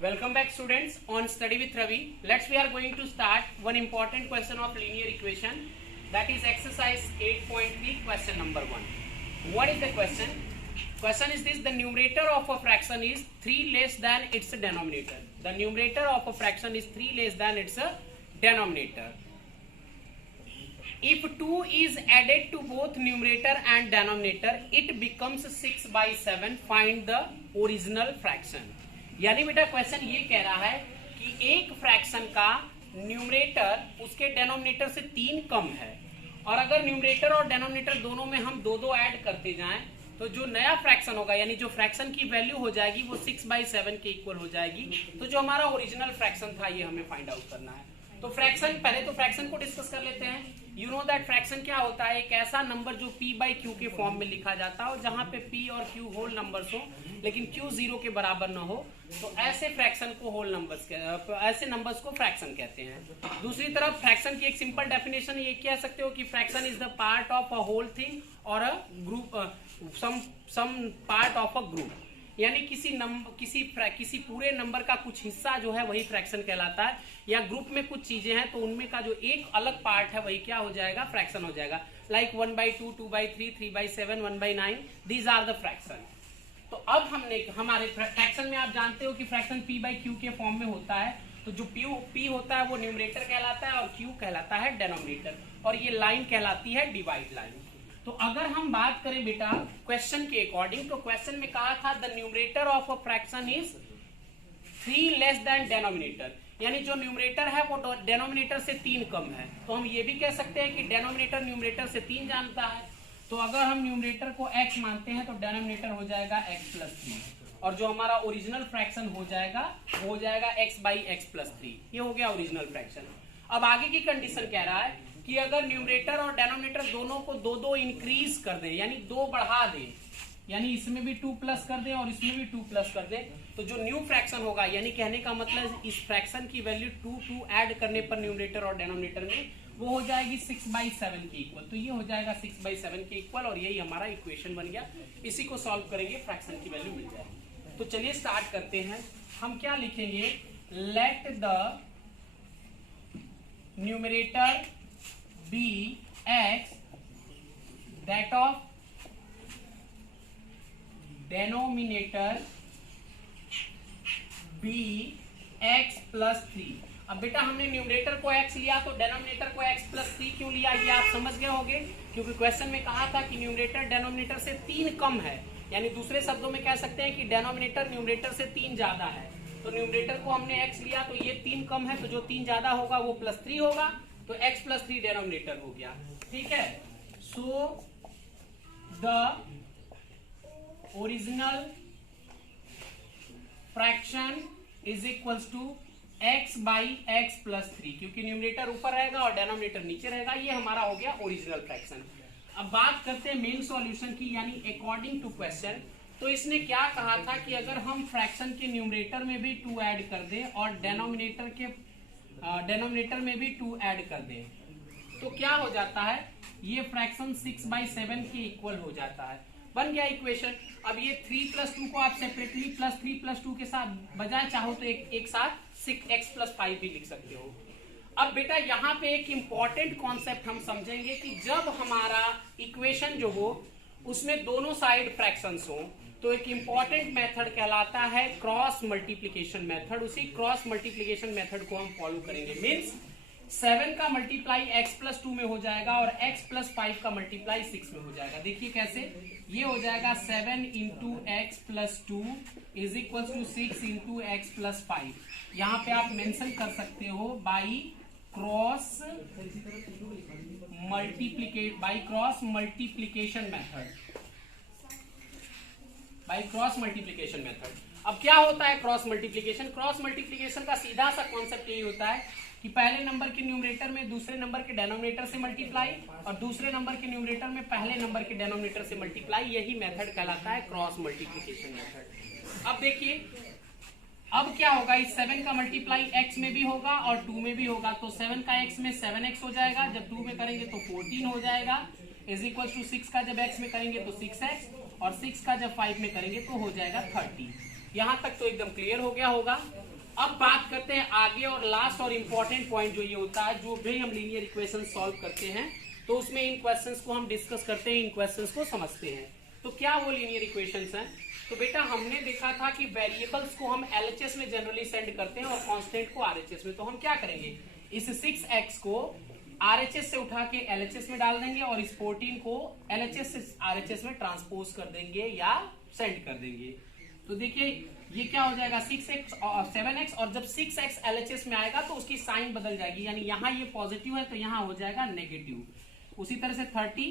Welcome back students on Study with Ravi. We are going to start one important question of linear equation, that is exercise 8.3 question number 1. What is the question? Question is this: the numerator of a fraction is 3 less than its denominator. The numerator of a fraction is 3 less than its denominator. If 2 is added to both numerator and denominator, it becomes 6/7. Find the original fraction. यानी बेटा question ये कह रहा है कि एक fraction का numerator उसके डेनोमिनेटर से 3 कम है, और अगर न्यूमरेटर और डेनोमिनेटर दोनों में हम दो ऐड करते जाएं तो जो नया फ्रैक्शन होगा, यानी जो फ्रैक्शन की वैल्यू हो जाएगी वो 6/7 के इक्वल हो जाएगी। तो जो हमारा ओरिजिनल फ्रैक्शन था ये हमें फाइंड आउट करना है। तो फ्रैक्शन, पहले तो फ्रैक्शन को डिस्कस कर लेते हैं। यू नो दैट फ्रैक्शन क्या होता है? एक ऐसा नंबर जो p/q के फॉर्म में लिखा जाता है, और जहां पे p और q होल नंबर्स हो लेकिन q 0 के बराबर ना हो, तो ऐसे फ्रैक्शन को होल नंबर्स, ऐसे नंबर्स को फ्रैक्शन कहते हैं। दूसरी तरफ फ्रैक्शन की एक सिंपल डेफिनेशन ये कह सकते हो कि fraction is the part of a whole thing और a group, some part of a group, यानी किसी पूरे नंबर का कुछ हिस्सा जो है वही फ्रैक्शन कहलाता है, या ग्रुप में कुछ चीजें हैं तो उनमें का जो एक अलग पार्ट है वही क्या हो जाएगा? फ्रैक्शन हो जाएगा। Like 1/2, 2/3, 3/7, 1/9, these are the fraction. तो अब हमारे फ्रैक्शन में आप जानते हो कि फ्रैक्शन p/q के फॉर्म में होता है, तो जो p होता है वो न्यूमरेटर कहलाता है और q कहलाता है डेनोमिनेटर, और ये लाइन कहलाती है डिवाइड लाइन। तो अगर हम बात करें बेटा क्वेश्चन के अकॉर्डिंग, तो क्वेश्चन में कहा था the numerator of a fraction is 3 less than denominator, यानी जो न्यूमरेटर है वो डेनोमिनेटर से 3 कम है। तो हम ये भी कह सकते हैं कि डेनोमिनेटर न्यूमरेटर से 3 जानता है, तो अगर हम न्यूमरेटर को x मानते हैं तो डेनोमिनेटर हो जाएगा x+3, और जो हमारा ओरिजिनल फ्रैक्शन हो जाएगा वो हो जाएगा x/x+3। ये हो गया ओरिजिनल फ्रैक्शन। अब आगे की कंडीशन कह रहा है कि अगर न्यूमरेटर और डेनोमिनेटर दोनों को 2 इंक्रीज कर दें, यानी 2 बढ़ा दें, यानी इसमें भी 2 प्लस कर दें और इसमें भी 2 प्लस कर दें, तो जो न्यू फ्रैक्शन होगा, यानी कहने का मतलब इस फ्रैक्शन की वैल्यू 2 ऐड करने पर न्यूमरेटर और डेनोमिनेटर में वो हो जाएगी 6/7 के इक्वल। तो ये हो जाएगा 6/7 के इक्वल, और यही हमारा इक्वेशन बन गया। इसी को सॉल्व करेंगे, फ्रैक्शन की वैल्यू मिल जाएगी। तो चलिए स्टार्ट करते हैं। हम क्या लिखेंगे? Let the numerator be x, that of denominator be x+3। अब बेटा हमने न्यूमरेटर को x लिया तो डेनोमिनेटर को x+3 क्यों लिया, ये आप समझ गए होंगे, क्योंकि क्वेश्चन में कहा था कि न्यूमरेटर डेनोमिनेटर से 3 कम है, यानी दूसरे शब्दों में कह सकते हैं कि डेनोमिनेटर न्यूमरेटर से 3 ज्यादा है। तो न्यूमरेटर को हमने x लिया तो ये 3 कम है, तो जो 3 ज्यादा होगा वो +3 होगा, तो x+3 डेनोमिनेटर हो गया। ठीक है, so the original fraction is equals to x/x+3, क्योंकि न्यूमरेटर ऊपर रहेगा और डेनोमिनेटर नीचे रहेगा। ये हमारा हो गया ओरिजिनल फ्रैक्शन। अब बात करते हैं मेन सॉल्यूशन की, यानी अकॉर्डिंग टू क्वेश्चन। तो इसने क्या कहा था कि अगर हम फ्रैक्शन के न्यूमरेटर में भी 2 ऐड कर दें और डेनोमिनेटर में भी 2 ऐड कर दें, तो क्या हो जाता है? ये फ्रैक्शन 6/7 के इक्वल हो जाता है। बन गया इक्वेशन। अब ये 3+2 को आप सेपरेटली +3+2 के साथ बजाय चाहो तो एक साथ 6x+5 भी लिख सकते हो। अब बेटा यहाँ पे एक इंपॉर्टेंट कॉन्सेप्ट हम समझेंगे कि जब हमारा इक्वेशन जो हो उसमें दोनों साइड फ्रैक्शंस हो, तो एक इंपॉर्टेंट मेथड कहलाता है क्रॉस मल्टीप्लिकेशन मेथड। उसी क्रॉस मल्टीप्लिकेशन मेथड को हम फॉलो करेंगे। मींस 7 का मल्टीप्लाई x+2 में हो जाएगा और x+5 का मल्टीप्लाई 6 में हो जाएगा। देखिए कैसे, ये हो जाएगा 7 × x+2 is equal to 6 × x+5। यहाँ पे आप मेंशन कर सकते हो बाई क्रॉस मल्टीप्लिकेशन मेथड। अब क्या होता है क्रॉस मल्टीप्लिकेशन? क्रॉस मल्टीप्लिकेशन का सीधा सा कॉन्सेप्ट यही होता है कि पहले नंबर के न्यूमरेटर में दूसरे नंबर के डेनोमिनेटर से मल्टीप्लाई, और दूसरे नंबर के न्यूमरेटर में पहले नंबर के डेनोमिनेटर से मल्टीप्लाई। यही मेथड कहलाता है क्रॉस मल्टीप्लिकेशन मेथड। अब देखिए, अब क्या होगा? इस 7 का मल्टीप्लाई x में भी होगा और 2 में भी होगा, तो 7 का x में 7x हो जाएगा, जब 2 में करेंगे तो 14 हो जाएगा, इज इक्वल टू 6 का जब x में करेंगे तो 6x, और 6 का जब 5 में करेंगे तो हो जाएगा 30। यहां तक तो एकदम क्लियर हो गया होगा। अब बात करते हैं आगे, और लास्ट और इंपॉर्टेंट पॉइंट जो ये होता है, जो भी हम लीनियर इक्वेशन सॉल्व करते हैं तो उसमें इन क्वेश्चंस को हम डिस्कस करते हैं, इन क्वेश्चंस को समझते हैं। तो क्या वो लीनियर इक्वेशंस हैं? तो बेटा हमने देखा था कि वेरिएबल्स को हम एलएचएस में जनरली सेंड करते हैं और कांस्टेंट को आरएचएस में। तो हम क्या करेंगे, इस 6x को आरएचएस से उठा के एलएचएस में डाल देंगे और इस 14 को एलएचएस से आरएचएस में ट्रांसपोज कर देंगे या सेंड कर देंगे। तो देखिए ये क्या हो जाएगा 6x और 7x, और जब 6x एलएचएस में आएगा तो उसकी साइन बदल जाएगी, यानी यहाँ ये पॉजिटिव है तो यहाँ हो जाएगा नेगेटिव। उसी तरह से 30,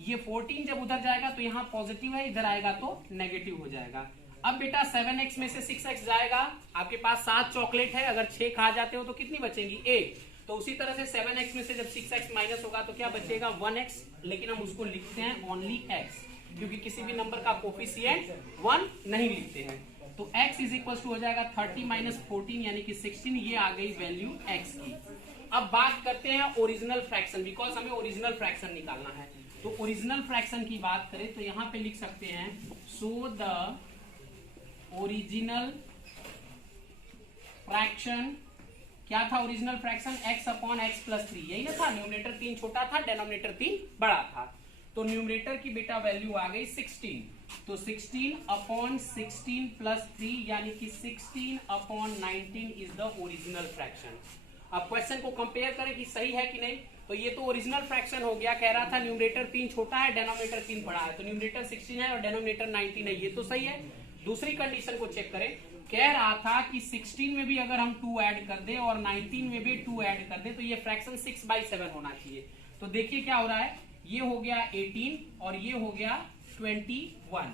ये 14 जब उधर जाएगा तो यहाँ पॉजिटिव है, इधर आएगा तो नेगेटिव हो जाएगा। अब बेटा 7x में से 6x जाएगा, आपके पास 7 चॉकलेट है, अगर 6 खा जाते हो तो कितनी बचेंगी 1। तो उसी तरह से 7x में से जब 6x माइनस होगा तो क्या बचेगा 1x, लेकिन हम उसको लिखते हैं ओनली x, क्योंकि किसी भी नंबर का कोफिशिएंट 1 नहीं लिखते हैं। तो x इज इक्वल टू हो जाएगा 30 माइनस 14 यानी कि 16, ये आ गई वैल्यू x की। अब बात करते हैं ओरिजिनल फ्रैक्शन, बिकॉज हमें ओरिजिनल फ्रैक्शन निकालना है। तो ओरिजिनल फ्रैक्शन की बात करें तो यहां पे लिख सकते हैं सो द ओरिजिनल फ्रैक्शन, क्या था original fraction, x upon x plus 3, यही ना था। न्यूमरेटर 3 छोटा था, डेनोमिनेटर 3 बड़ा था। तो न्यूमरेटर की बेटा वैल्यू आ गई 16, तो 16 अपॉन 16 प्लस 3 यानी कि 16 upon 19 is the original fraction. अब क्वेश्चन को कंपेयर करें कि सही है कि नहीं। तो ये तो ओरिजिनल फ्रैक्शन हो गया, कह रहा था न्यूमरेटर 3 छोटा है, डेनोमिनेटर 3 बड़ा है, तो न्यूमरेटर 16 है और डेनोमिनेटर 19 है, ये तो सही है। दूसरी कंडीशन को चेक करें, कह रहा था कि 16 में भी अगर हम 2 ऐड कर दें और 19 में भी 2 ऐड कर दें तो ये फ्रैक्शन 6/7 होना चाहिए। तो देखिए क्या हो रहा है, ये हो गया 18 और ये हो गया 21।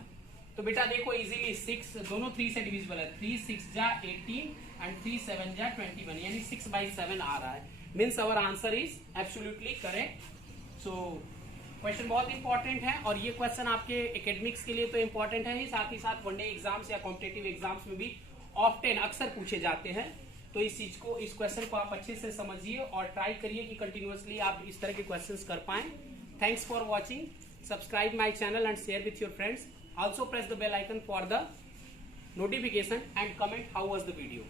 तो बेटा देखो इजीली 6 दोनों 3 से डिविजिबल है, 3 6 जा 18 एंड 3 7 जा 21, यानी 6/7 आ रहा है। Means our answer is absolutely correct. So question बहुत इंपॉर्टेंट है, और ये क्वेश्चन आपके एकेडमिक्स के लिए तो इंपॉर्टेंट है ही, साथ ही साथ वनडे एग्जाम्स या कॉम्पिटेटिव एग्जाम्स में भी ऑफ्टन अक्सर पूछे जाते हैं। तो इस चीज को, इस क्वेश्चन को आप अच्छे से समझिए और ट्राई करिए कि कंटिन्यूअसली आप इस तरह के क्वेश्चंस कर पाएं। Thanks for watching. Subscribe my channel and share with your friends. Also press the bell icon for the notification and comment how was the video.